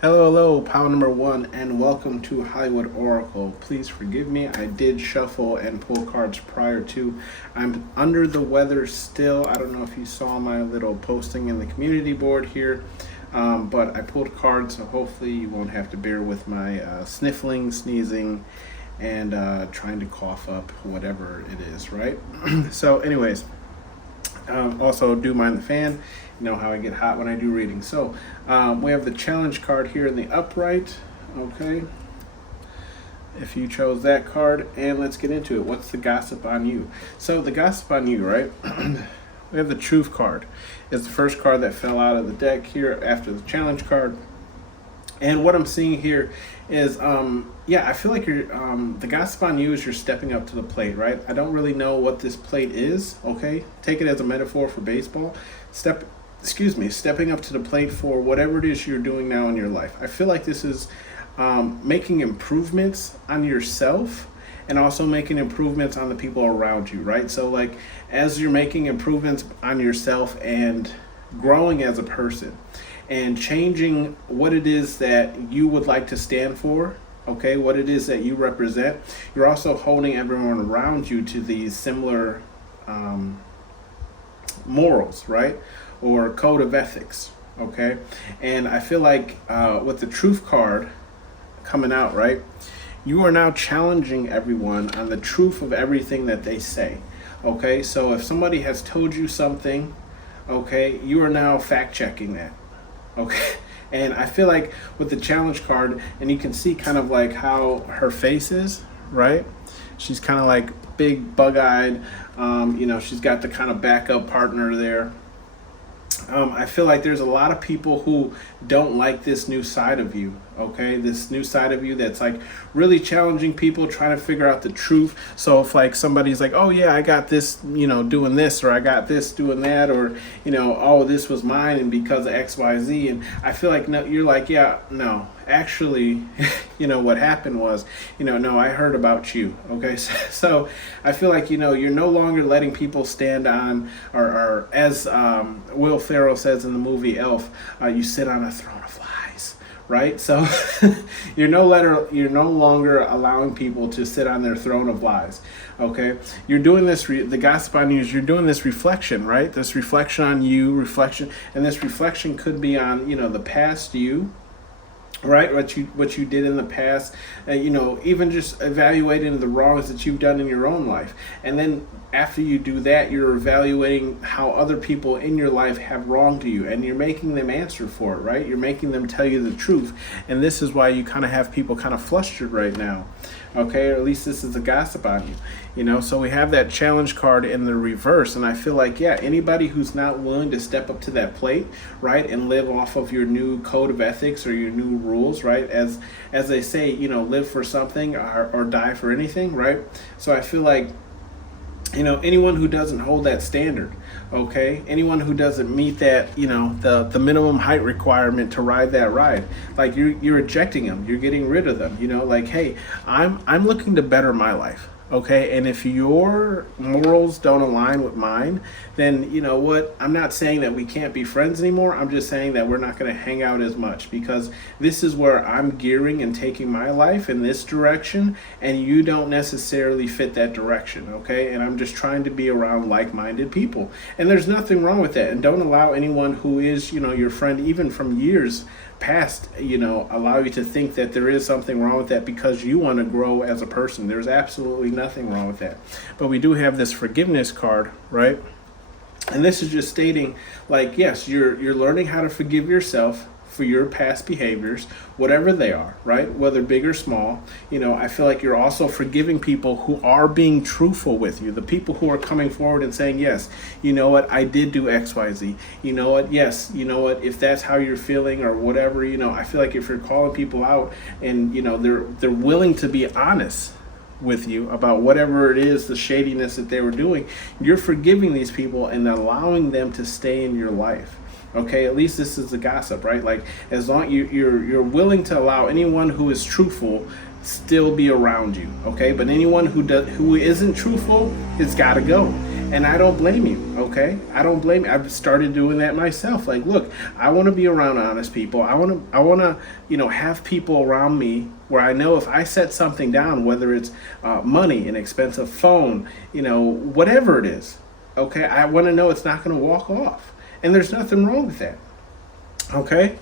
Hello, pile number one, and welcome to Hollywood Oracle. Please forgive me, I did shuffle and pull cards prior to. I'm under the weather still. I don't know if you saw my little posting in the community board here, but I pulled cards, so hopefully you won't have to bear with my sniffling, sneezing, and trying to cough up whatever it is, right? So anyways, also, do mind the fan. You know how I get hot when I do reading. So, we have the challenge card here in the upright. Okay. If you chose that card, and let's get into it. What's the gossip on you? So, the gossip on you, right? We have the truth card. It's the first card that fell out of the deck here after the challenge card. And what I'm seeing here is, I feel like you're, the gossip on you is you're stepping up to the plate, right? I don't really know what this plate is, okay? Take it as a metaphor for baseball. Stepping up to the plate for whatever it is you're doing now in your life. I feel like this is making improvements on yourself and also making improvements on the people around you, right? So like, as you're making improvements on yourself and growing as a person, and changing what it is that you would like to stand for, okay, what it is that you represent, you're also holding everyone around you to these similar morals, right? Or code of ethics, okay? And I feel like with the truth card coming out, right, you are now challenging everyone on the truth of everything that they say, okay? So if somebody has told you something, okay, you are now fact checking that. Okay, and I feel like with the challenge card, and you can see kind of like how her face is, right? She's kind of like big, bug-eyed. She's got the kind of backup partner there. I feel like there's a lot of people who don't like this new side of you, okay? This new side of you that's like really challenging people, trying to figure out the truth. So if like somebody's like, oh yeah, I got this, doing this, or I got this doing that, or, oh, this was mine and because of X, Y, Z. And I feel like, no, you're like, yeah, no, actually, what happened was, no, I heard about you, okay? So I feel like, you're no longer letting people stand on, or as Will Ferrell says in the movie Elf, you sit on a throne of lies, right? So you're no longer allowing people to sit on their throne of lies, okay? You're doing this, the gossip on you is you're doing this reflection, right? This reflection on you, and this reflection could be on, the past you, right? What you did in the past, even just evaluating the wrongs that you've done in your own life. And then after you do that, you're evaluating how other people in your life have wronged you, and you're making them answer for it, right? You're making them tell you the truth. And this is why you kind of have people kind of flustered right now, okay? Or at least this is a gossip on you, So we have that challenge card in the reverse, and I feel like, anybody who's not willing to step up to that plate, right, and live off of your new code of ethics or your new rules, right, as they say, live for something or die for anything, right? So I feel like, anyone who doesn't hold that standard, okay, anyone who doesn't meet that, the minimum height requirement to ride that ride, like you're ejecting them, you're getting rid of them, like, hey, I'm looking to better my life. Okay, and if your morals don't align with mine, then you know what? I'm not saying that we can't be friends anymore. I'm just saying that we're not going to hang out as much, because this is where I'm gearing and taking my life in this direction, and you don't necessarily fit that direction, okay? And I'm just trying to be around like-minded people. And there's nothing wrong with that. And don't allow anyone who is, your friend, even from years past, allow you to think that there is something wrong with that because you want to grow as a person. There's absolutely nothing wrong with that. But we do have this forgiveness card, right? And this is just stating, like, yes, you're learning how to forgive yourself for your past behaviors, whatever they are, right? Whether big or small. I feel like you're also forgiving people who are being truthful with you. The people who are coming forward and saying, yes, you know what, I did do X, Y, Z. You know what, yes, you know what, if that's how you're feeling or whatever, I feel like if you're calling people out and, they're willing to be honest, with you about whatever it is, the shadiness that they were doing, you're forgiving these people and allowing them to stay in your life. Okay, at least this is the gossip, right? Like, as long you're willing to allow anyone who is truthful still be around you, okay? But anyone who isn't truthful has got to go. And I don't blame you, okay? I don't blame you. I've started doing that myself. Like, look, I want to be around honest people. I want to, have people around me where I know if I set something down, whether it's money, an expensive phone, whatever it is, okay? I want to know it's not going to walk off. And there's nothing wrong with that, okay?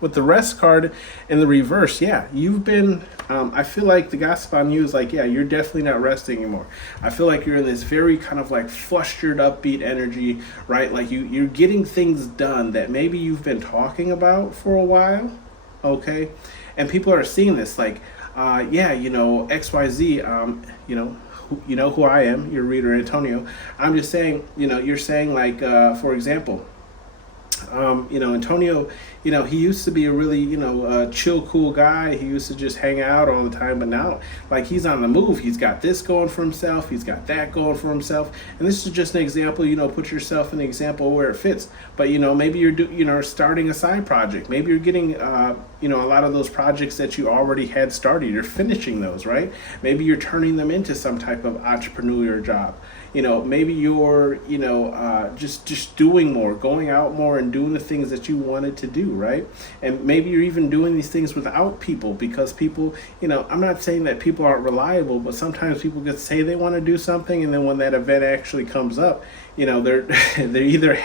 With the rest card in the reverse, yeah, you've been, I feel like the gossip on you is like, yeah, you're definitely not resting anymore. I feel like you're in this very kind of like flustered, upbeat energy, right? Like you're getting things done that maybe you've been talking about for a while, okay? And people are seeing this like, XYZ, you know who I am, your reader, Antonio. I'm just saying, you're saying like, for example, Antonio, he used to be a really, chill, cool guy. He used to just hang out all the time, but now, like, he's on the move. He's got this going for himself. He's got that going for himself. And this is just an example, put yourself in an example where it fits. But, maybe you're starting a side project. Maybe you're getting, a lot of those projects that you already had started. You're finishing those, right? Maybe you're turning them into some type of entrepreneurial job. Maybe you're, just doing more, going out more and doing the things that you wanted to do, right? And maybe you're even doing these things without people because people, I'm not saying that people aren't reliable, but sometimes people just say they want to do something and then when that event actually comes up, they're either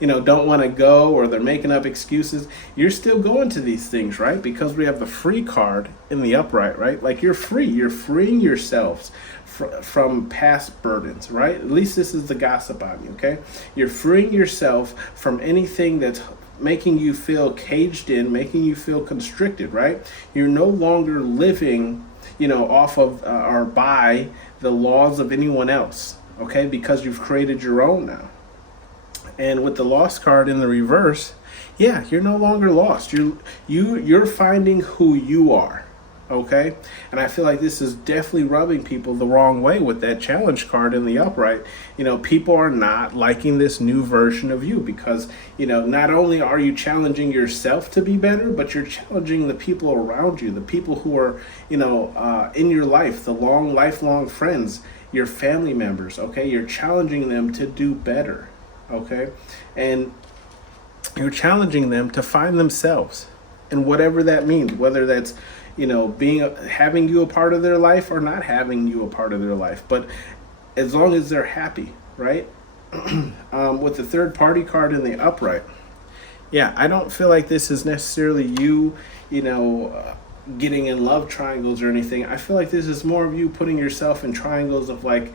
don't want to go or they're making up excuses. You're still going to these things, right? Because we have the free card in the upright, right? Like you're free. You're freeing yourselves from past burdens, right? At least this is the gossip on you, okay? You're freeing yourself from anything that's making you feel caged in, making you feel constricted, right? You're no longer living, off of or by the laws of anyone else, okay? Because you've created your own now. And with the lost card in the reverse, yeah, you're no longer lost. You're finding who you are, okay? And I feel like this is definitely rubbing people the wrong way with that challenge card in the upright. People are not liking this new version of you because, not only are you challenging yourself to be better, but you're challenging the people around you, the people who are, in your life, the lifelong friends, your family members, okay? You're challenging them to do better. Okay, and you're challenging them to find themselves, and whatever that means, whether that's having you a part of their life or not having you a part of their life, but as long as they're happy, right? With the third party card in the upright, yeah, I don't feel like this is necessarily you, getting in love triangles or anything. I feel like this is more of you putting yourself in triangles of like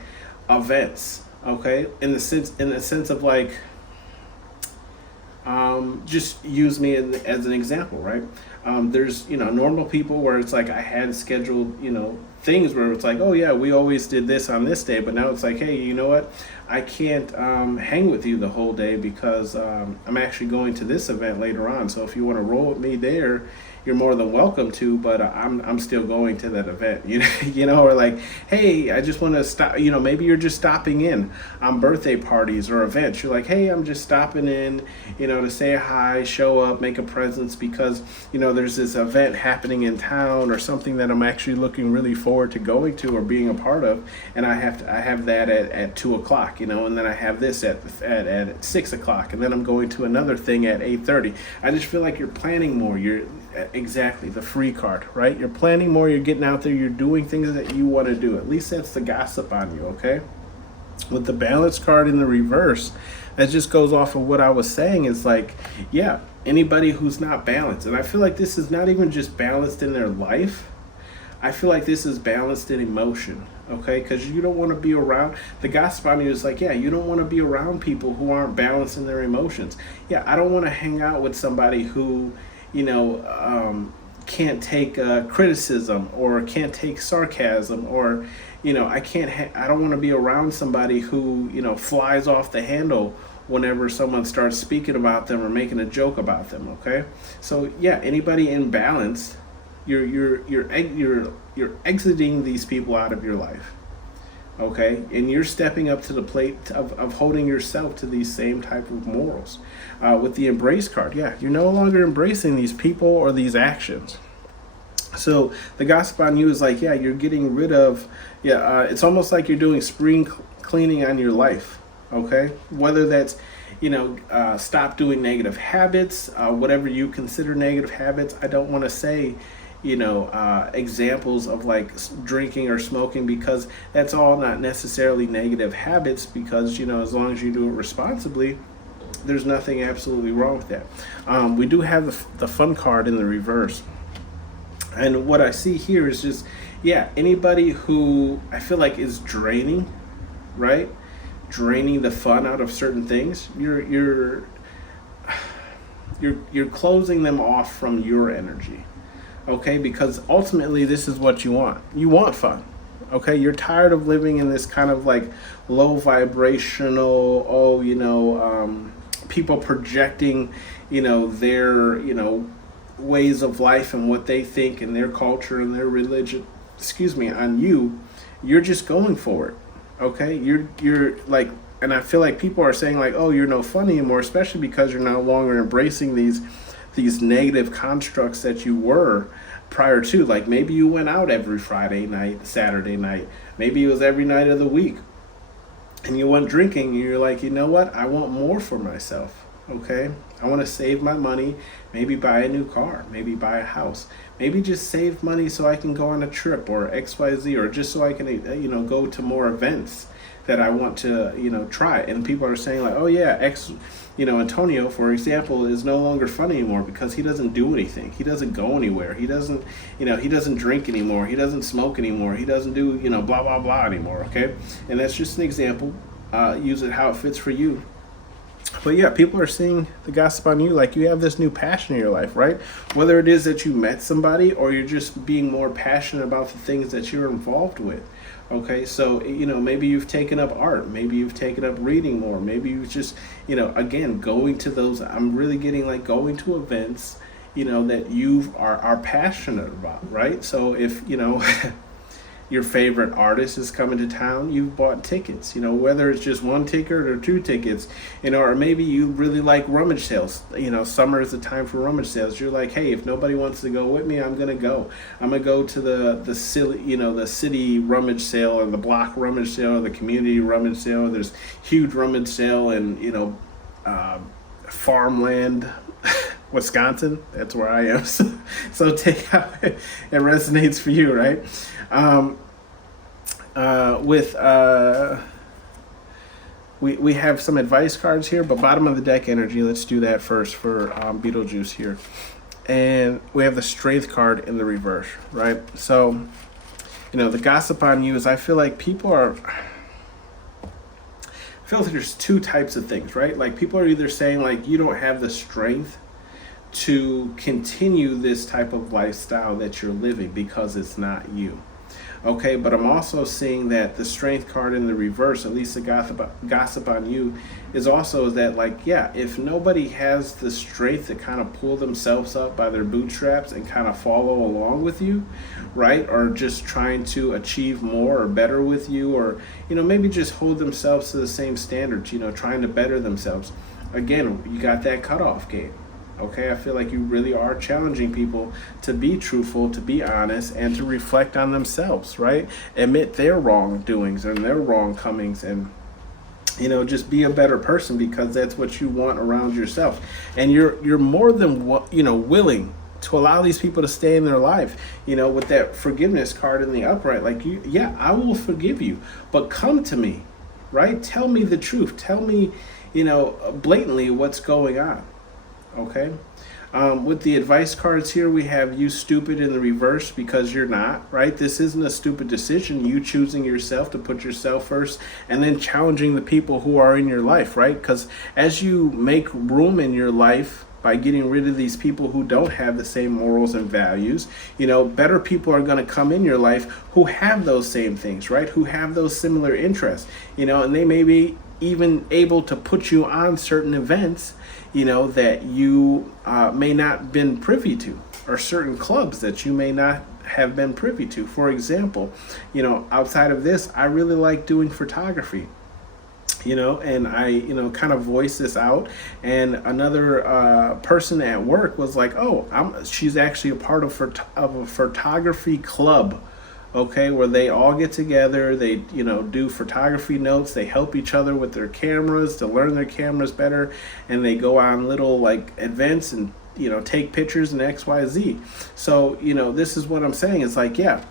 events. Okay, in the sense of like, just use me as an example, right? There's normal people where it's like I had scheduled things where it's like, oh yeah, we always did this on this day, but now it's like, hey, you know what? I can't hang with you the whole day because I'm actually going to this event later on. So if you want to roll with me there, you're more than welcome to, but I'm still going to that event, or like, hey, I just want to stop, maybe you're just stopping in on birthday parties or events. You're like, hey, I'm just stopping in, to say hi, show up, make a presence because, there's this event happening in town or something that I'm actually looking really forward to going to or being a part of. And I have that at 2:00, and then I have this at 6:00, and then I'm going to another thing at 8:30. I just feel like you're planning more. Exactly, the free card, right? You're planning more, you're getting out there, you're doing things that you want to do. At least that's the gossip on you, okay? With the balance card in the reverse, that just goes off of what I was saying. Is like, yeah, anybody who's not balanced, and I feel like this is not even just balanced in their life. I feel like this is balanced in emotion, okay? Because you don't want to be around, the gossip on you is like, yeah, you don't want to be around people who aren't balanced in their emotions. Yeah, I don't want to hang out with somebody who, can't take criticism or can't take sarcasm or, I don't want to be around somebody who, flies off the handle whenever someone starts speaking about them or making a joke about them, okay? So yeah, anybody in balance, you're you're exiting these people out of your life. Okay, and you're stepping up to the plate of holding yourself to these same type of morals. With the embrace card, yeah, you're no longer embracing these people or these actions. So the gossip on you is like, yeah, you're getting rid of, it's almost like you're doing spring cleaning on your life. Okay, whether that's, stop doing negative habits, whatever you consider negative habits. I don't want to say examples of like drinking or smoking, because that's all not necessarily negative habits, because as long as you do it responsibly, there's nothing absolutely wrong with that. We do have the fun card in the reverse, and what I see here is just anybody who I feel like is draining, right, draining the fun out of certain things. You're closing them off from your energy. Okay, because ultimately this is what you want. You want fun. Okay, you're tired of living in this kind of like low vibrational, people projecting, their, ways of life and what they think and their culture and their religion, on you. You're just going for it. Okay, you're like, and I feel like people are saying like, oh, you're no fun anymore, especially because you're no longer embracing these negative constructs that you were prior to. Like maybe you went out every Friday night, Saturday night, maybe it was every night of the week, and you went drinking, and you're like, you know what, I want more for myself. Okay, I want to save my money, maybe buy a new car, maybe buy a house, maybe just save money so I can go on a trip or XYZ, or just so I can go to more events that I want to try. And people are saying like, oh yeah, Antonio, for example, is no longer fun anymore because he doesn't do anything. He doesn't go anywhere. He doesn't, he doesn't drink anymore. He doesn't smoke anymore. He doesn't do, blah, blah, blah anymore. Okay. And that's just an example. Use it how it fits for you. But yeah, people are seeing the gossip on you like you have this new passion in your life, right? Whether it is that you met somebody or you're just being more passionate about the things that you're involved with. Okay, so, maybe you've taken up art, maybe you've taken up reading more, maybe you've just, again, going to those, I'm really getting like going to events, that you are passionate about, right? So if, your favorite artist is coming to town, you've bought tickets, whether it's just one ticket or two tickets, or maybe you really like rummage sales. Summer is the time for rummage sales. You're like, hey, if nobody wants to go with me, I'm going to go. I'm going to go to the city rummage sale, or the block rummage sale, or the community rummage sale. There's huge rummage sale in, farmland, Wisconsin. That's where I am. So take how it resonates for you, right? We have some advice cards here, but bottom of the deck energy, let's do that first for Beetlejuice here. And we have the strength card in the reverse, right? So, the gossip on you is, I feel like I feel like there's two types of things, right? Like people are either saying like you don't have the strength to continue this type of lifestyle that you're living because it's not you. Okay, but I'm also seeing that the strength card in the reverse, at least the gossip on you, is also that like, yeah, if nobody has the strength to kind of pull themselves up by their bootstraps and kind of follow along with you, right? Or just trying to achieve more or better with you, or, maybe just hold themselves to the same standards, trying to better themselves. Again, you got that cutoff game. Okay, I feel like you really are challenging people to be truthful, to be honest, and to reflect on themselves, right? Admit their wrongdoings and their wrongcomings, and just be a better person, because that's what you want around yourself. And you're more than willing to allow these people to stay in their life, with that forgiveness card in the upright. Like, I will forgive you, but come to me, right? Tell me the truth. Tell me, blatantly what's going on. Okay, with the advice cards here, we have you stupid in the reverse, because you're not, right? This isn't a stupid decision. You choosing yourself to put yourself first, and then challenging the people who are in your life, right? Because as you make room in your life by getting rid of these people who don't have the same morals and values, better people are going to come in your life who have those same things, right? Who have those similar interests, and they may be even able to put you on certain events, that you may not been privy to, or certain clubs that you may not have been privy to. For example, outside of this, I really like doing photography, and I, kind of voiced this out. And another person at work was like, "Oh, she's actually a part of a photography club." Okay, where they all get together, they do photography notes, they help each other with their cameras to learn their cameras better, and they go on little like events and take pictures and XYZ. So this is what I'm saying. It's like, yeah,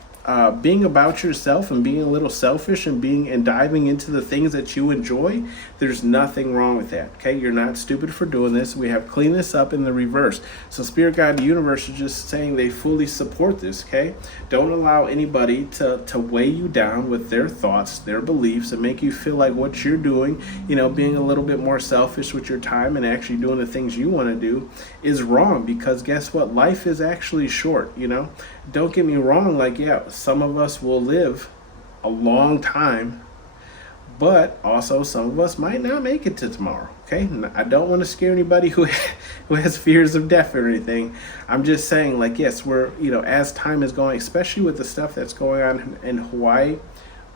being about yourself and being a little selfish and diving into the things that you enjoy, there's nothing wrong with that. Okay, you're not stupid for doing this. We have cleaned this up in the reverse. So Spirit Guide, the universe is just saying they fully support this. Okay, don't allow anybody to weigh you down with their thoughts, their beliefs, and make you feel like what you're doing, being a little bit more selfish with your time and actually doing the things you want to do is wrong. Because guess what, life is actually short. Don't get me wrong, like, yeah, some of us will live a long time, but also some of us might not make it to tomorrow. Okay, I don't want to scare anybody who has fears of death or anything. I'm just saying, like, yes, we're as time is going, especially with the stuff that's going on in Hawaii,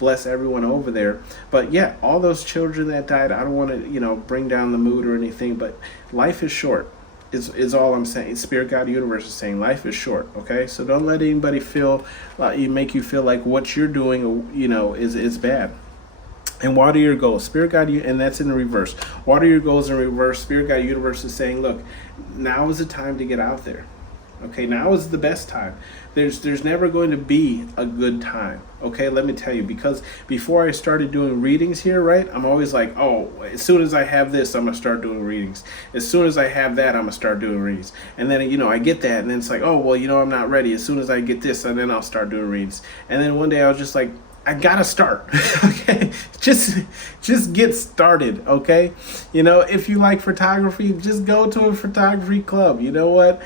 bless everyone over there. But yeah, all those children that died, I don't want to bring down the mood or anything, but life is short. Is all I'm saying. Spirit Guide Universe is saying life is short. Okay, so don't let anybody make you feel like what you're doing is bad. And water your goals. Spirit Guide, and that's in the reverse. Water your goals in reverse. Spirit Guide Universe is saying, look, now is the time to get out there. Okay, now is the best time. There's never going to be a good time. Okay, let me tell you, because before I started doing readings here, right, I'm always like, oh, as soon as I have this, I'm gonna start doing readings. As soon as I have that, I'm gonna start doing readings. And then I get that, and then it's like, oh, well, I'm not ready. As soon as I get this, and then I'll start doing readings. And then one day I was just like, I gotta start. Okay, just get started. Okay, if you like photography, just go to a photography club. You know what?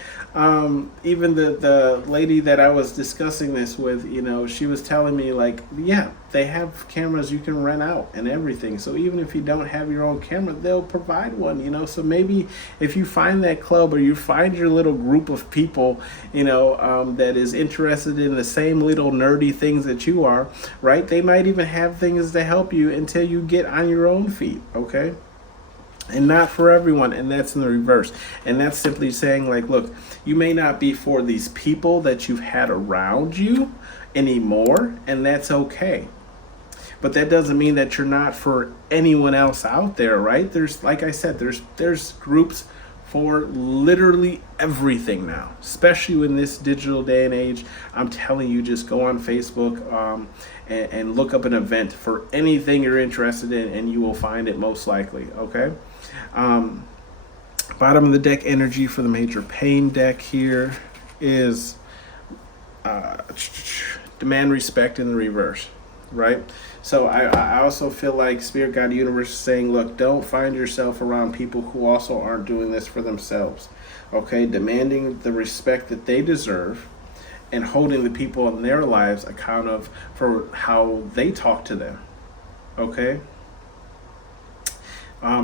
Even the lady that I was discussing this with, she was telling me, like, yeah, they have cameras you can rent out and everything. So even if you don't have your own camera, they'll provide one. So maybe if you find that club or you find your little group of people, that is interested in the same little nerdy things that you are, right? They might even have things to help you until you get on your own feet. Okay. And not for everyone, and that's in the reverse. And that's simply saying, like, look, you may not be for these people that you've had around you anymore, and that's okay. But that doesn't mean that you're not for anyone else out there, right? There's, like I said, there's groups for literally everything now, especially in this digital day and age. I'm telling you, just go on Facebook and look up an event for anything you're interested in, and you will find it most likely. Okay. Bottom of the deck energy for the major pain deck here is demand respect in the reverse, right? So I also feel like Spirit Guide Universe is saying, look, don't find yourself around people who also aren't doing this for themselves. Okay, demanding the respect that they deserve and holding the people in their lives accountable for how they talk to them. Okay.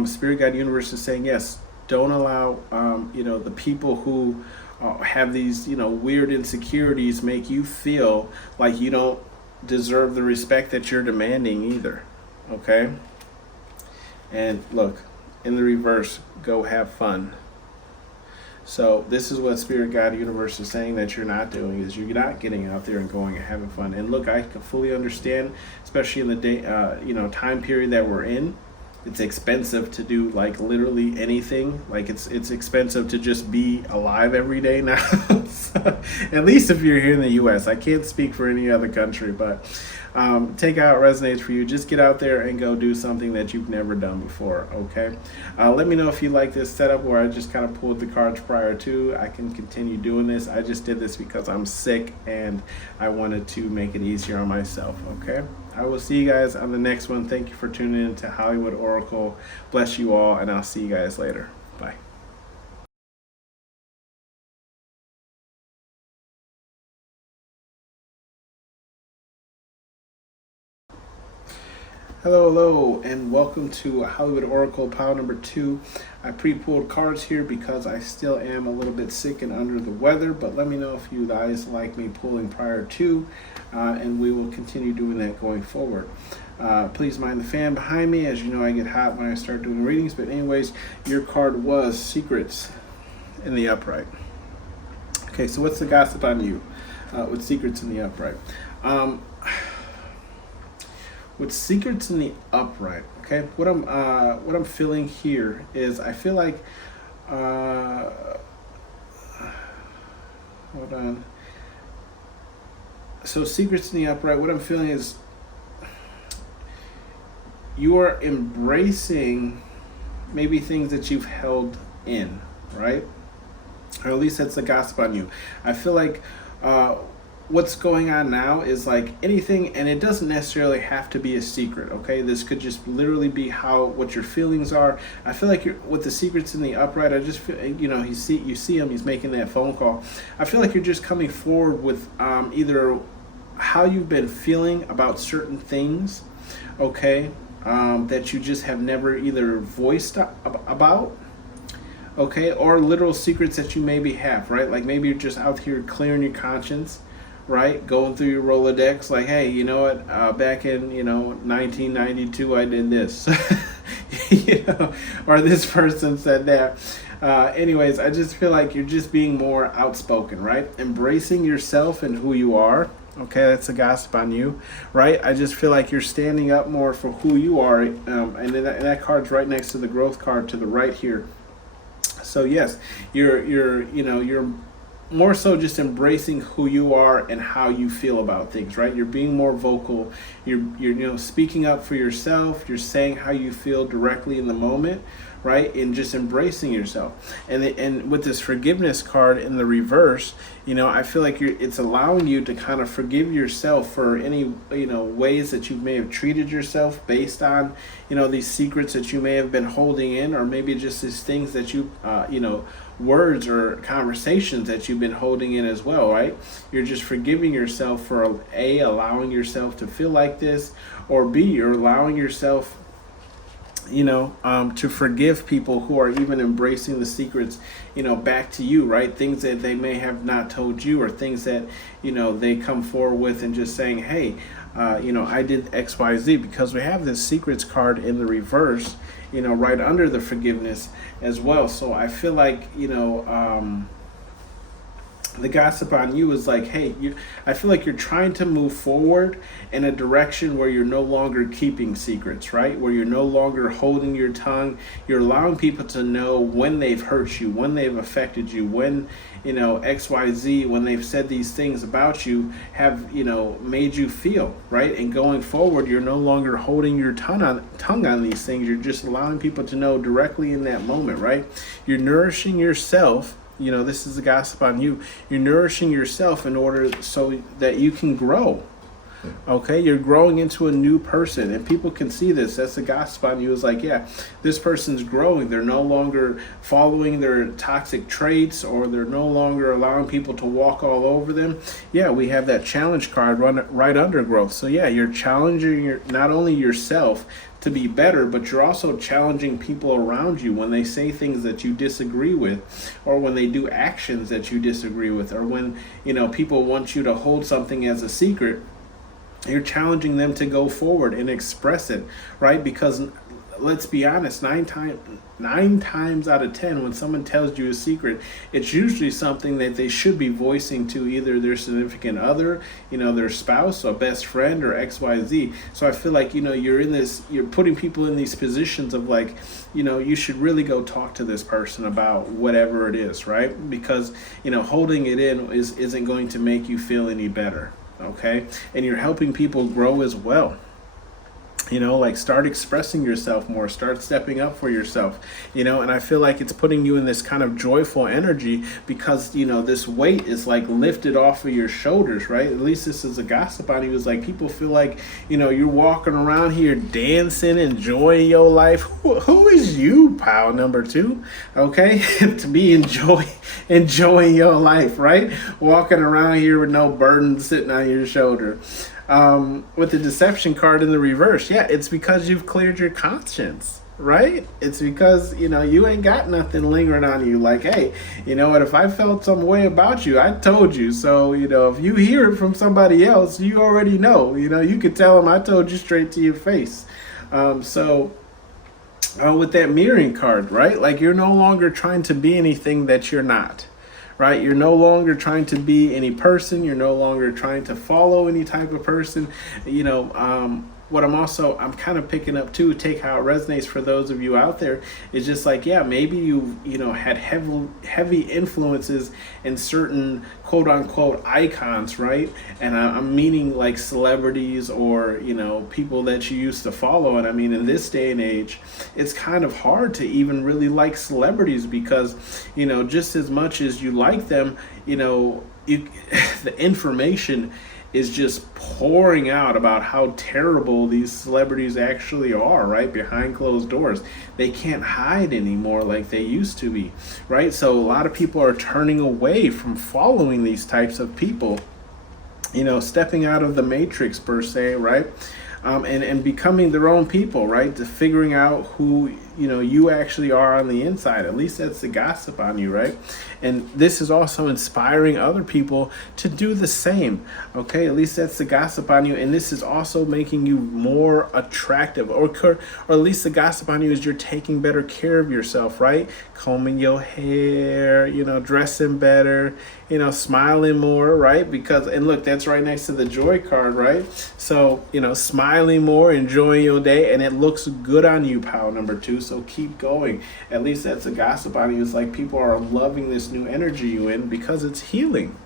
Spirit Guide Universe is saying, yes, don't allow the people who have these weird insecurities make you feel like you don't deserve the respect that you're demanding either. Okay. And look, in the reverse, go have fun. So this is what Spirit Guide Universe is saying that you're not doing, is you're not getting out there and going and having fun. And look, I can fully understand, especially in the day time period that we're in. It's expensive to do like literally anything. Like it's expensive to just be alive every day now. So, at least if you're here in the U.S. I can't speak for any other country, but take out resonates for you. Just get out there and go do something that you've never done before. Okay. Let me know if you like this setup where I just kind of pulled the cards prior to. I can continue doing this. I just did this because I'm sick and I wanted to make it easier on myself. Okay. I will see you guys on the next one. Thank you for tuning in to Hollywood Oracle. Bless you all, and I'll see you guys later. Bye. Hello, and welcome to Hollywood Oracle pile number 2. I pre-pulled cards here because I still am a little bit sick and under the weather, but let me know if you guys like me pulling prior to, and we will continue doing that going forward. Please mind the fan behind me. As you know, I get hot when I start doing readings, but anyways, your card was Secrets in the Upright. Okay, so what's the gossip on you with Secrets in the Upright? With Secrets in the Upright, okay, what I'm feeling here is I feel like hold on. So Secrets in the Upright, what I'm feeling is you are embracing maybe things that you've held in, right? Or at least that's the gossip on you. I feel like what's going on now is like anything, and it doesn't necessarily have to be a secret, okay? This could just literally be what your feelings are. I feel like you're with the Secrets in the Upright. I just feel, you see him, he's making that phone call. I feel like you're just coming forward with either how you've been feeling about certain things, okay, that you just have never either voiced about, okay, or literal secrets that you maybe have, right? Like maybe you're just out here clearing your conscience, right? Going through your Rolodex, like, hey, you know what? Back in 1992, I did this, or this person said that. Anyways, I just feel like you're just being more outspoken, right? Embracing yourself and who you are. Okay, that's a gossip on you, right? I just feel like you're standing up more for who you are, and that card's right next to the growth card to the right here. So yes, you're more so just embracing who you are and how you feel about things, right? You're being more vocal. You're speaking up for yourself. You're saying how you feel directly in the moment, right? And just embracing yourself. And with this forgiveness card in the reverse, I feel like it's allowing you to kind of forgive yourself for any ways that you may have treated yourself based on these secrets that you may have been holding in, or maybe just these things that you words or conversations that you've been holding in as well, right? You're just forgiving yourself for allowing yourself to feel like this, or B, you're allowing yourself to forgive people who are even embracing the secrets, back to you, right? Things that they may have not told you, or things that, they come forward with and just saying, hey, I did X, Y, Z, because we have this secrets card in the reverse, right under the forgiveness as well. So I feel like, the gossip on you is like, hey, I feel like you're trying to move forward in a direction where you're no longer keeping secrets, right? Where you're no longer holding your tongue. You're allowing people to know when they've hurt you, when they've affected you, when, X, Y, Z, when they've said these things about you have, made you feel, right? And going forward, you're no longer holding your tongue on these things. You're just allowing people to know directly in that moment, right? You're nourishing yourself. This is the gossip on you. You're nourishing yourself in order so that you can grow. Okay, you're growing into a new person, and people can see this. That's the gossip on you. Is like, yeah, this person's growing. They're no longer following their toxic traits, or they're no longer allowing people to walk all over them. Yeah, we have that challenge card right under growth. So yeah, you're challenging not only yourself to be better, but you're also challenging people around you when they say things that you disagree with, or when they do actions that you disagree with, or when people want you to hold something as a secret. You're challenging them to go forward and express it, right? Because let's be honest, nine times out of 10, when someone tells you a secret, it's usually something that they should be voicing to either their significant other, their spouse, or best friend, or XYZ. So I feel like, you're putting people in these positions of like, you should really go talk to this person about whatever it is, right? Because, holding it in isn't going to make you feel any better. Okay, and you're helping people grow as well. Like start expressing yourself more, start stepping up for yourself, and I feel like it's putting you in this kind of joyful energy because, this weight is like lifted off of your shoulders, right? At least this is a gossip on you. It's like people feel like, you're walking around here dancing, enjoying your life. Who is you, pile number 2? Okay, to be enjoying your life, right? Walking around here with no burden sitting on your shoulder. with the deception card in the reverse, yeah, it's because you've cleared your conscience, right? It's because, you ain't got nothing lingering on you. Like, hey, you know what? If I felt some way about you, I told you. So, if you hear it from somebody else, you already know. You could tell them I told you straight to your face. With that mirroring card, right? Like, you're no longer trying to be anything that you're not, right? You're no longer trying to be any person. You're no longer trying to follow any type of person. What I'm kind of picking up too, take how it resonates for those of you out there, is just like, yeah, maybe had heavy influences in certain quote unquote icons, right? And I'm meaning like celebrities or, people that you used to follow. And I mean, in this day and age, it's kind of hard to even really like celebrities because, just as much as you like them, the information is just pouring out about how terrible these celebrities actually are, right? Behind closed doors. They can't hide anymore like they used to be, right? So a lot of people are turning away from following these types of people, stepping out of the matrix per se, right? And becoming their own people, right? To figuring out who you actually are on the inside. At least that's the gossip on you, right? And this is also inspiring other people to do the same. Okay, at least that's the gossip on you, and this is also making you more attractive, or at least the gossip on you is you're taking better care of yourself, right? Combing your hair, dressing better, smiling more, right? And look, that's right next to the joy card, right? So, smiling more, enjoying your day, and it looks good on you, pal number 2. So keep going. At least that's a gossip on you. It's like people are loving this new energy you in because it's healing,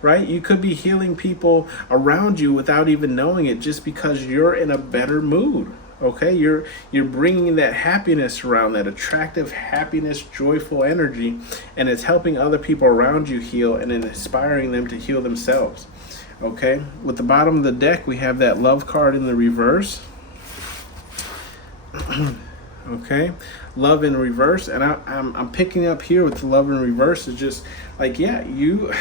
right? You could be healing people around you without even knowing it, just because you're in a better mood. Okay, you're bringing that happiness around, that attractive happiness, joyful energy, and it's helping other people around you heal and inspiring them to heal themselves. Okay, with the bottom of the deck, we have that love card in the reverse. Okay, love in reverse, and I'm picking up here with the love in reverse is just like, yeah, you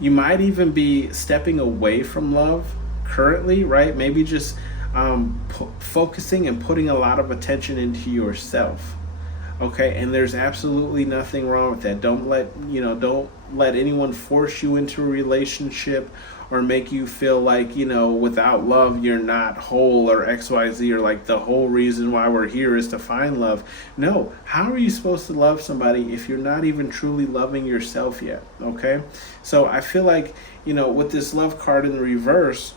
might even be stepping away from love currently, right? Maybe just focusing and putting a lot of attention into yourself. Okay, and there's absolutely nothing wrong with that. Don't let anyone force you into a relationship or make you feel like, without love you're not whole or XYZ, or like the whole reason why we're here is to find love. No, how are you supposed to love somebody if you're not even truly loving yourself yet? Okay, so I feel like, with this love card in the reverse,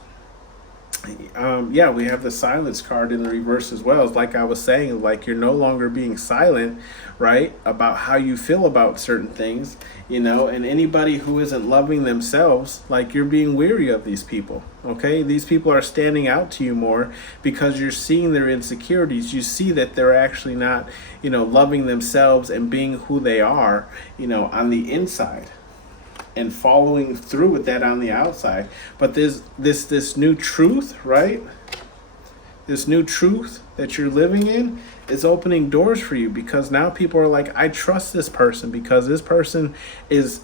we have the silence card in the reverse as well. It's like I was saying, like you're no longer being silent, right, about how you feel about certain things, and anybody who isn't loving themselves, like you're being weary of these people. Okay, these people are standing out to you more because you're seeing their insecurities. You see that they're actually not, loving themselves and being who they are, on the inside, and following through with that on the outside. But there's this new truth, right? This new truth that you're living in is opening doors for you, because now people are like, I trust this person because this person is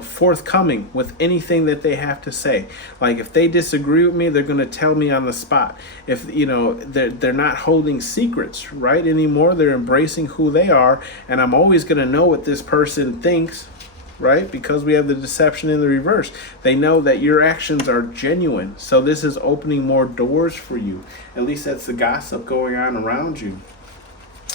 forthcoming with anything that they have to say. Like if they disagree with me, they're going to tell me on the spot. If they're not holding secrets, right, anymore. They're embracing who they are, and I'm always going to know what this person thinks, right? Because we have the deception in the reverse. They know that your actions are genuine. So this is opening more doors for you. At least that's the gossip going on around you.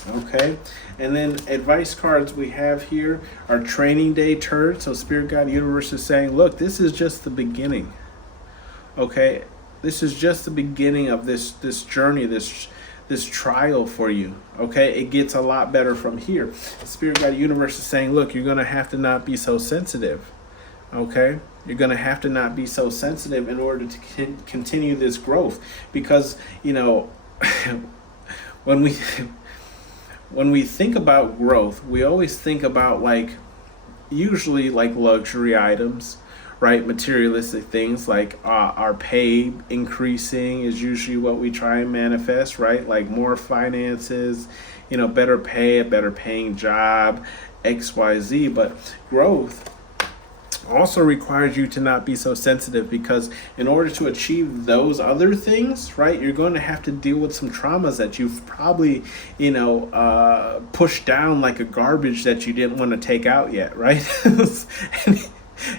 Okay, and then advice cards we have here are training day turd. So Spirit Guide Universe is saying, look, this is just the beginning. Okay, this is just the beginning of this journey, this trial for you. Okay, it gets a lot better from here. Spirit Guide Universe is saying, look, you're gonna have to not be so sensitive. Okay, you're gonna have to not be so sensitive in order to continue this growth, because when we think about growth, we always think about usually luxury items, right? Materialistic things like our pay increasing is usually what we try and manifest, right? Like more finances, better pay, a better paying job, XYZ. But growth, also requires you to not be so sensitive, because in order to achieve those other things, right, you're going to have to deal with some traumas that you've probably, pushed down like a garbage that you didn't want to take out yet, right?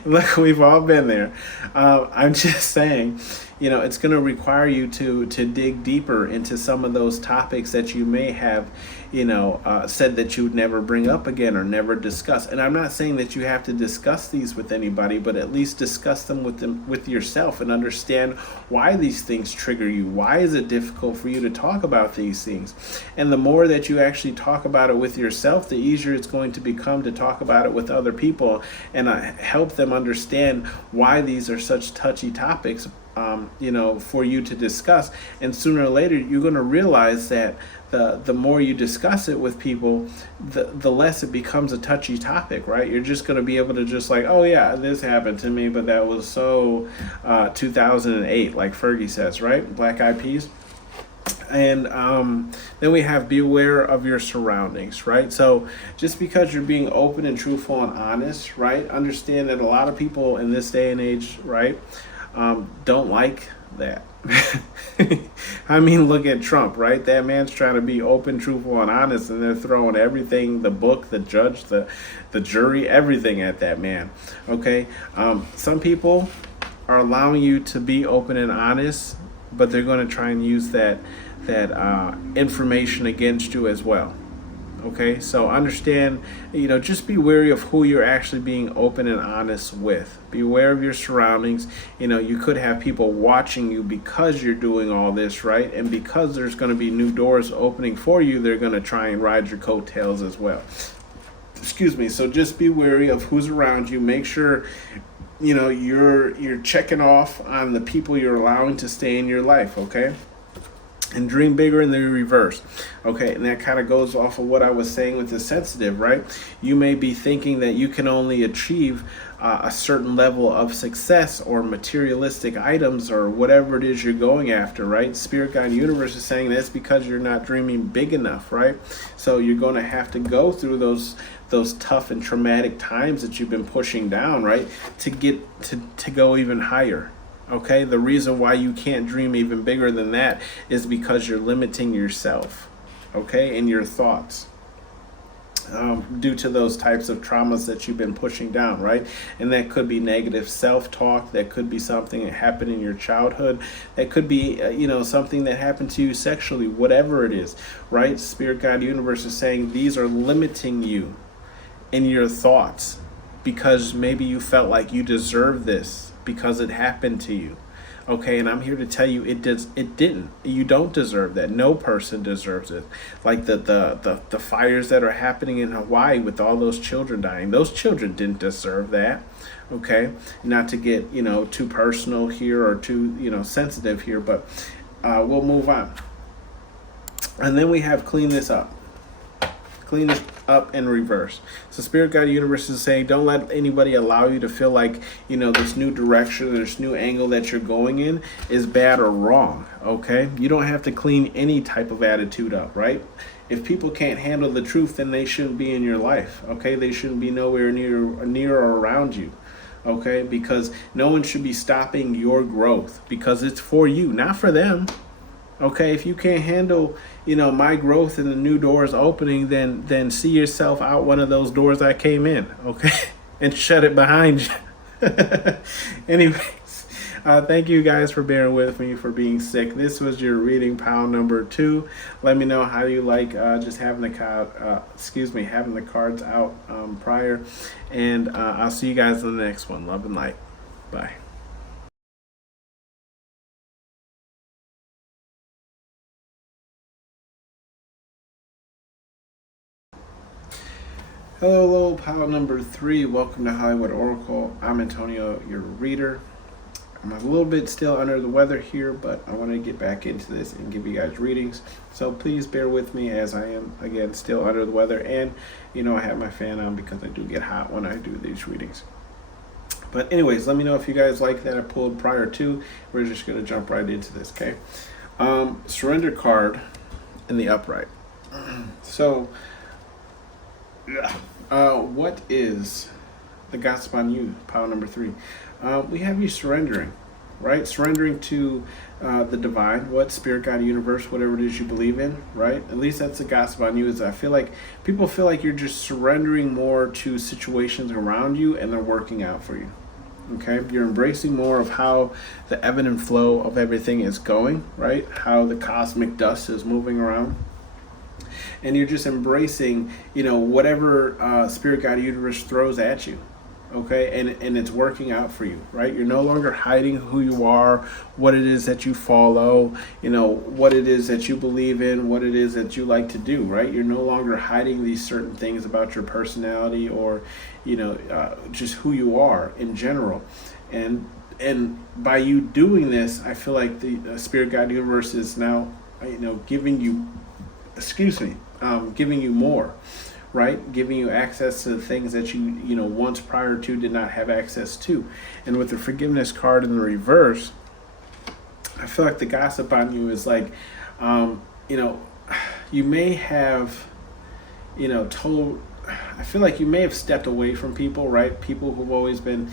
Look, we've all been there. I'm just saying, it's going to require you to dig deeper into some of those topics that you may have, said that you would never bring up again or never discuss. And I'm not saying that you have to discuss these with anybody, but at least discuss them with yourself and understand why these things trigger you. Why is it difficult for you to talk about these things? And the more that you actually talk about it with yourself, the easier it's going to become to talk about it with other people and help them understand why these are such touchy topics. For you to discuss. And sooner or later, you're going to realize that the more you discuss it with people, the less it becomes a touchy topic, right? You're just going to be able to just like, oh yeah, this happened to me, but that was so 2008, like Fergie says, right? Black Eyed Peas. And then we have be aware of your surroundings, right? So just because you're being open and truthful and honest, right? Understand that a lot of people in this day and age, right, don't like that. I mean, look at Trump, right? That man's trying to be open, truthful, and honest, and they're throwing everything, the book, the judge, the jury, everything at that man. Okay? Some people are allowing you to be open and honest, but they're going to try and use that information against you as well. Okay, so understand, just be wary of who you're actually being open and honest with. Be aware of your surroundings. You could have people watching you because you're doing all this, right? And because there's going to be new doors opening for you, they're going to try and ride your coattails as well. Excuse me. So just be wary of who's around you. Make sure, you're checking off on the people you're allowing to stay in your life, okay? And dream bigger in the reverse. Okay, and that kind of goes off of what I was saying with the sensitive, right? You may be thinking that you can only achieve a certain level of success or materialistic items or whatever it is you're going after, right? Spirit, God, and universe is saying that's because you're not dreaming big enough, right? So you're going to have to go through those tough and traumatic times that you've been pushing down, right? To get to go even higher. Okay, the reason why you can't dream even bigger than that is because you're limiting yourself, okay, and your thoughts due to those types of traumas that you've been pushing down, right? And that could be negative self-talk. That could be something that happened in your childhood. That could be, something that happened to you sexually, whatever it is, right? Spirit, God, universe is saying these are limiting you in your thoughts because maybe you felt like you deserve this because it happened to you. Okay, and I'm here to tell you it didn't. You don't deserve that. No person deserves it. Like the fires that are happening in Hawaii with all those children dying. Those children didn't deserve that. Okay? Not to get, too personal here or too, sensitive here, but we'll move on. And then we have clean this up. Clean it up in reverse. So Spirit Guide Universe is saying don't let anybody allow you to feel like, this new direction, this new angle that you're going in is bad or wrong, okay? You don't have to clean any type of attitude up, right? If people can't handle the truth, then they shouldn't be in your life, okay? They shouldn't be nowhere near or around you, okay? Because no one should be stopping your growth because it's for you, not for them. Okay, if you can't handle, my growth and the new doors opening, then see yourself out one of those doors I came in, okay? And shut it behind you. Anyways, thank you guys for bearing with me for being sick. This was your reading pile number 2. Let me know how you like just having having the cards out prior. And I'll see you guys in the next one. Love and light. Bye. Hello, pile number 3. Welcome to Hollywood Oracle. I'm Antonio, your reader. I'm a little bit still under the weather here, but I want to get back into this and give you guys readings. So please bear with me as I am, again, still under the weather. And, I have my fan on because I do get hot when I do these readings. But anyways, let me know if you guys like that I pulled prior to. We're just going to jump right into this, okay? Surrender card in the upright. So... what is the gossip on you, pile number 3. We have you surrendering, right? Surrendering to the divine, what spirit, God, universe, whatever it is you believe in, right? At least that's the gossip on you. Is I feel like people feel like you're just surrendering more to situations around you, and they're working out for you. Okay, you're embracing more of how the ebb and flow of everything is going, right? How the cosmic dust is moving around. And you're just embracing, whatever spirit, God, universe throws at you. Okay, and it's working out for you, right? You're no longer hiding who you are, what it is that you follow, what it is that you believe in, what it is that you like to do, right? You're no longer hiding these certain things about your personality or, just who you are in general. And by you doing this, I feel like the spirit, God, universe is now, giving you, giving you more. Right, giving you access to the things that you once prior to did not have access to. And with the forgiveness card in the reverse, I feel like the gossip on you is like, you may have, told. I feel like you may have stepped away from people, right? People who've always been,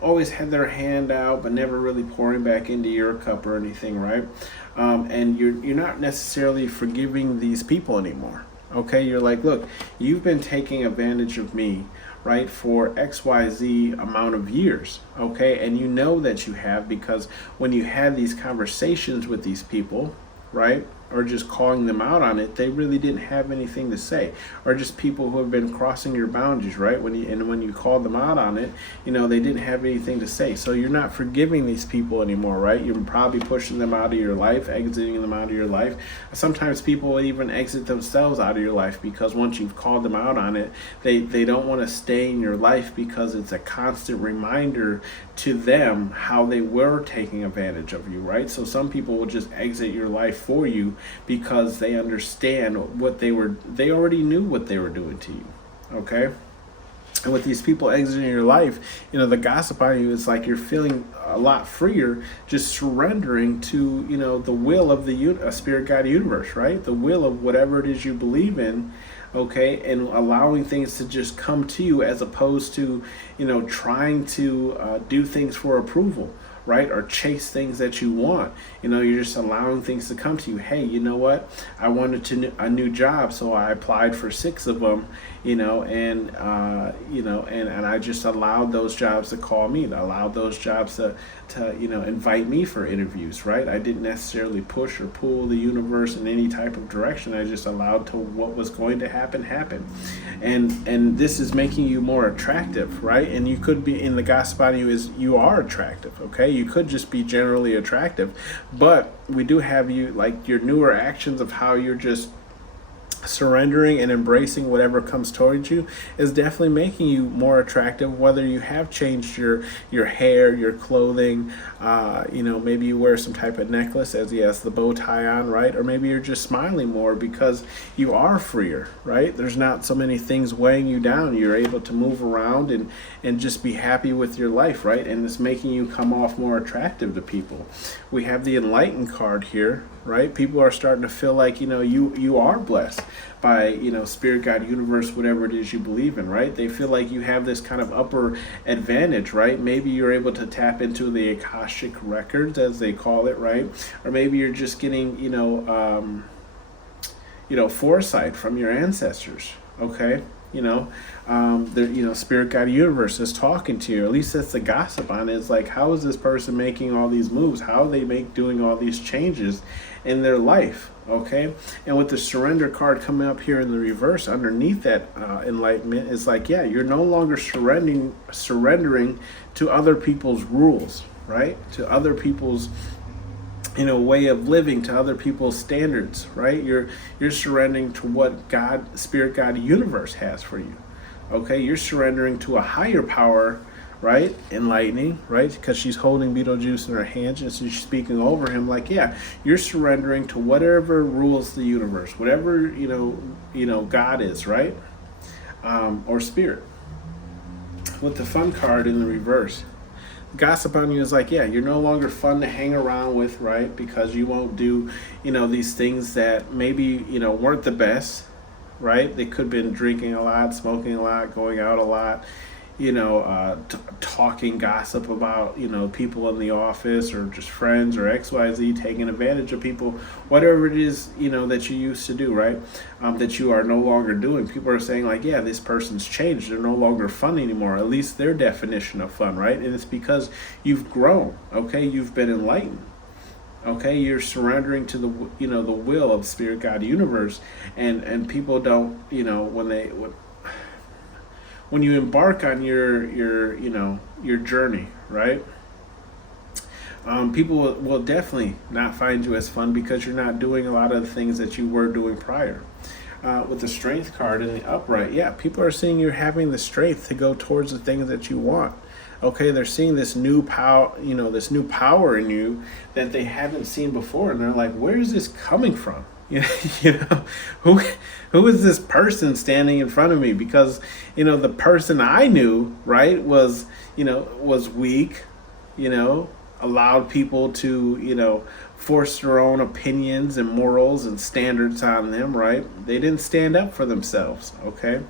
always had their hand out, but never really pouring back into your cup or anything, right? And you're not necessarily forgiving these people anymore. Okay, you're like, look, you've been taking advantage of me, right, for XYZ amount of years, okay? And you know that you have, because when you had these conversations with these people, right, or just calling them out on it, they really didn't have anything to say. Or just people who have been crossing your boundaries, right? When you called them out on it, they didn't have anything to say. So you're not forgiving these people anymore, right? You're probably pushing them out of your life, exiting them out of your life. Sometimes people will even exit themselves out of your life, because once you've called them out on it, they don't want to stay in your life, because it's a constant reminder to them how they were taking advantage of you, right? So some people will just exit your life for you, because they understand they already knew what they were doing to you. Okay, and with these people exiting your life, the gossip on you is like you're feeling a lot freer, just surrendering to the will of the spirit, God, universe, right? The will of whatever it is you believe in. Okay, and allowing things to just come to you, as opposed to trying to do things for approval, right? Or chase things that you want. You're just allowing things to come to you. Hey, you know what? I wanted a new job, so I applied for 6 of them, and I just allowed those jobs to call me, allowed those jobs to invite me for interviews, right? I didn't necessarily push or pull the universe in any type of direction. I just allowed to what was going to happen. And this is making you more attractive, right? And you could be, in the gossip on you is you are attractive, okay? You could just be generally attractive, but we do have you, like, your newer actions of how you're just surrendering and embracing whatever comes towards you is definitely making you more attractive, whether you have changed your hair, your clothing, maybe you wear some type of necklace as he has the bow tie on, right? Or maybe you're just smiling more because you are freer, right? There's not so many things weighing you down. You're able to move around and just be happy with your life, right? And it's making you come off more attractive to people. We have the Enlightened card here, right? People are starting to feel like, you are blessed by, spirit, God, universe, whatever it is you believe in, right? They feel like you have this kind of upper advantage, right? Maybe you're able to tap into the Akashic records, as they call it, right? Or maybe you're just getting, foresight from your ancestors, okay? Spirit, God, universe is talking to you. At least that's the gossip on it. It's like, how is this person making all these moves? How are they doing all these changes in their life? Okay, and with the surrender card coming up here in the reverse, underneath that enlightenment, is like, yeah, you're no longer surrendering to other people's rules, right? To other people's way of living, to other people's standards, right? You're surrendering to what God, spirit, God, universe has for you. Okay, you're surrendering to a higher power, right? Enlightening, right? Because she's holding Beetlejuice in her hands and she's speaking over him. Like, yeah, you're surrendering to whatever rules the universe, whatever God is, right? Or spirit. With the fun card in the reverse, gossip on you is like, yeah, you're no longer fun to hang around with, right? Because you won't do, these things that maybe, weren't the best, right? They could have been drinking a lot, smoking a lot, going out a lot, talking gossip about, people in the office or just friends or XYZ, taking advantage of people, whatever it is, that you used to do, right? That you are no longer doing. People are saying like, yeah, this person's changed. They're no longer fun anymore, at least their definition of fun, right? And it's because you've grown, okay? You've been enlightened. Okay, you're surrendering to the will of Spirit, God, universe, and people don't, when you embark on your journey, right? People will definitely not find you as fun because you're not doing a lot of the things that you were doing prior. With the strength card in the upright, yeah, people are seeing you're having the strength to go towards the things that you want. Okay, they're seeing this new power, this new power in you that they haven't seen before, and they're like, "Where is this coming from?" Who is this person standing in front of me? Because the person I knew, right, was weak, allowed people to force their own opinions and morals and standards on them, right? They didn't stand up for themselves. Okay,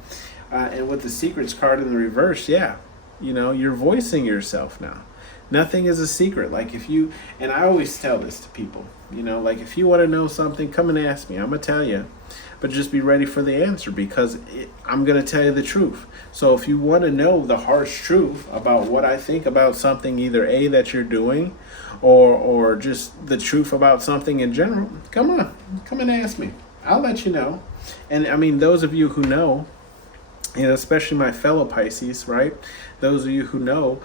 and with the secrets card in the reverse, yeah. You're voicing yourself now. Nothing is a secret. Like and I always tell this to people, like if you want to know something, come and ask me. I'm going to tell you, but just be ready for the answer because I'm going to tell you the truth. So if you want to know the harsh truth about what I think about something, either A, that you're doing or just the truth about something in general, come and ask me. I'll let you know. And I mean, those of you who know, especially my fellow Pisces, right? Those of you who know,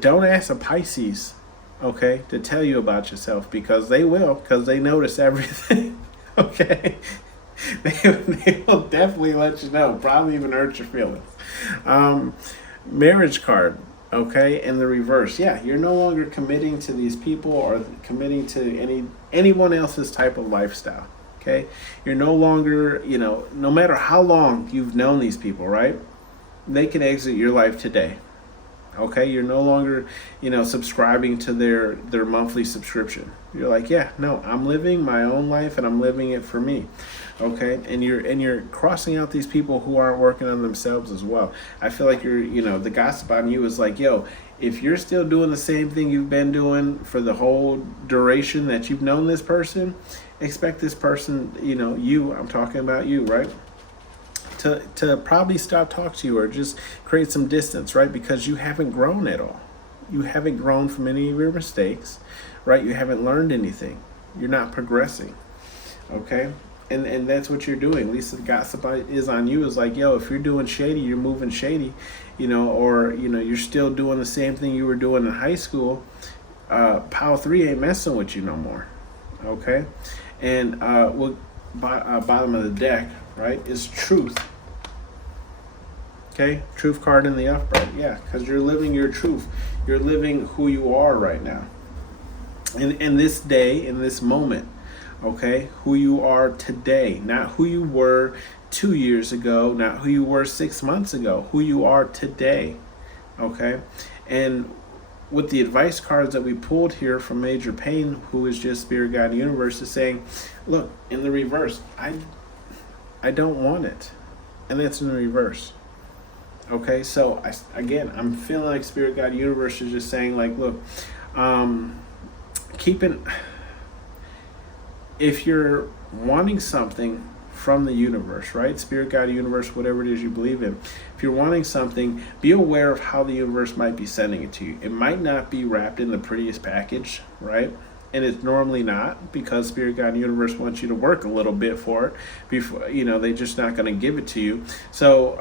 don't ask a Pisces, okay, to tell you about yourself because they will, because they notice everything, okay? They will definitely let you know, probably even hurt your feelings. Marriage card, okay, in the reverse. Yeah, you're no longer committing to these people or committing to anyone else's type of lifestyle. Okay, you're no longer, no matter how long you've known these people, right? They can exit your life today. Okay, you're no longer, subscribing to their monthly subscription. You're like, yeah, no, I'm living my own life and I'm living it for me. Okay, and you're crossing out these people who aren't working on themselves as well. I feel like the gossip on you is like, yo, if you're still doing the same thing you've been doing for the whole duration that you've known this person, expect this person, I'm talking about you, right? To probably stop talking to you or just create some distance, right? Because you haven't grown at all. You haven't grown from any of your mistakes, right? You haven't learned anything. You're not progressing, okay? And that's what you're doing. At least the gossip is on you. Is like, yo, if you're doing shady, you're moving shady, or you're still doing the same thing you were doing in high school. Power 3 ain't messing with you no more, okay? And bottom of the deck, right, is truth. Okay, truth card in the upright. Yeah, because you're living your truth. You're living who you are right now. In this day, in this moment, okay, who you are today, not who you were 2 years ago, not who you were 6 months ago, who you are today, okay? And with the advice cards that we pulled here from Major Payne, who is just Spirit Guide Universe, is saying, look, in the reverse, I don't want it. And that's in the reverse. Okay, so I'm feeling like Spirit Guide Universe is just saying like, look, if you're wanting something from the universe, right? Spirit Guide Universe, whatever it is you believe in. If you're wanting something, be aware of how the universe might be sending it to you. It might not be wrapped in the prettiest package, right? And it's normally not, because Spirit Guide Universe wants you to work a little bit for it before, they're just not going to give it to you. So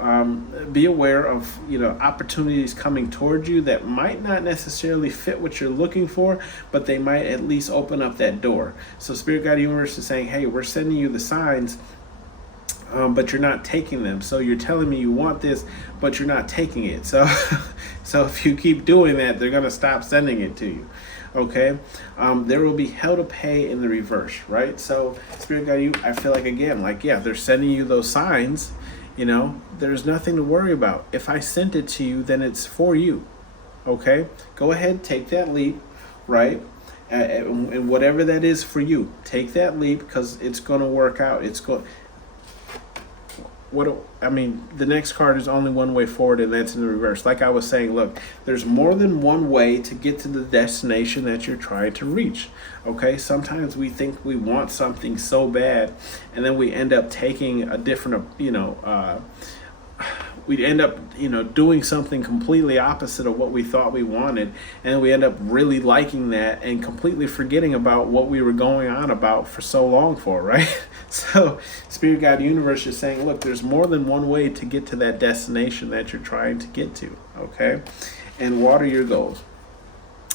be aware of, opportunities coming towards you that might not necessarily fit what you're looking for, but they might at least open up that door. So Spirit Guide Universe is saying, hey, we're sending you the signs, but you're not taking them. So you're telling me you want this, but you're not taking it. So if you keep doing that, they're going to stop sending it to you. Okay, there will be hell to pay in the reverse, right? So Spirit Guide, I feel like, again, like, yeah, they're sending you those signs, there's nothing to worry about. If I sent it to you, then it's for you. Okay, go ahead, take that leap, right? And whatever that is for you, take that leap, because it's going to work out. the next card is only one way forward, and that's in the reverse. Like I was saying, look, there's more than one way to get to the destination that you're trying to reach. Okay, sometimes we think we want something so bad, and then we end up taking a different, we end up, doing something completely opposite of what we thought we wanted, and we end up really liking that and completely forgetting about what we were going on about for so long for, right? So Spirit Guide Universe is saying, look, there's more than one way to get to that destination that you're trying to get to, okay? And water your goals.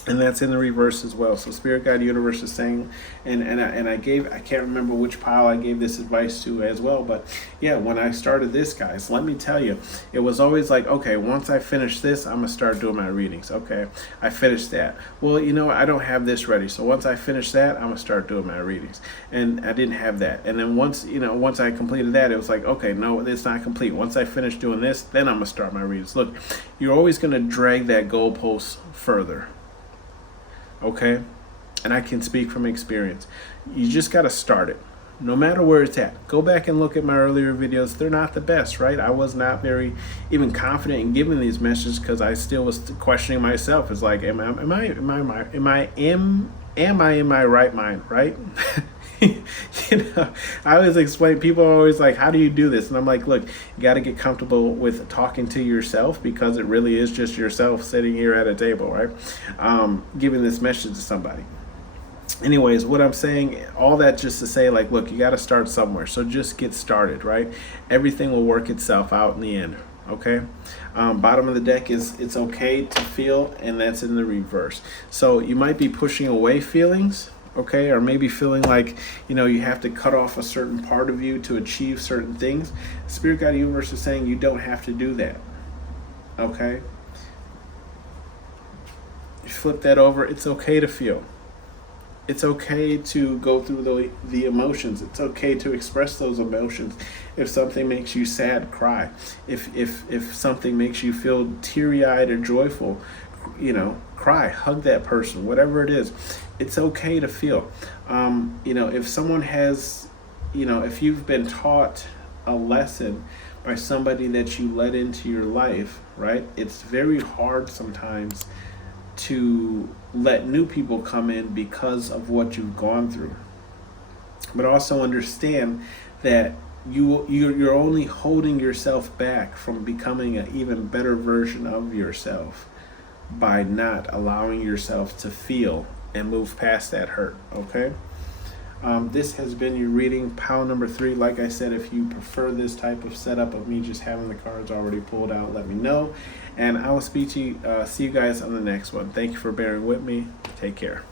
And that's in the reverse as well. So Spirit Guide Universe is saying, and I can't remember which pile I gave this advice to as well, but yeah, when I started this, guys, let me tell you, it was always like, okay, once I finish this, I'm gonna start doing my readings. Okay, I finished that. Well, I don't have this ready, so once I finish that, I'm gonna start doing my readings. And I didn't have that. And then once I completed that, it was like, okay, no, it's not complete. Once I finish doing this, then I'm gonna start my readings. Look, you're always gonna drag that goalpost further. Okay, and I can speak from experience. You just got to start it, no matter where it's at. Go back and look at my earlier videos. They're not the best, right? I was not very even confident in giving these messages because I still was questioning myself. It's like, am I in my right mind, right? I always explain, people are always like, how do you do this? And I'm like, look, you got to get comfortable with talking to yourself, because it really is just yourself sitting here at a table, right? Giving this message to somebody. Anyways, what I'm saying, all that just to say, like, look, you got to start somewhere. So just get started, right? Everything will work itself out in the end. Okay, bottom of the deck is it's okay to feel, and that's in the reverse. So you might be pushing away feelings, okay, or maybe feeling like you have to cut off a certain part of you to achieve certain things. Spirit Guide Universe is saying you don't have to do that. Okay, you flip that over. It's okay to feel. It's okay to go through the emotions. It's okay to express those emotions. If something makes you sad, cry. If something makes you feel teary-eyed or joyful, cry, hug that person, whatever it is. It's okay to feel. If someone has, if you've been taught a lesson by somebody that you let into your life, right? It's very hard sometimes to let new people come in because of what you've gone through. But also understand that you're only holding yourself back from becoming an even better version of yourself by not allowing yourself to feel and move past that hurt. Okay, this has been your reading, pile number 3. Like I said, if you prefer this type of setup of me just having the cards already pulled out, let me know, and I will see you guys on the next one. Thank you for bearing with me. Take care.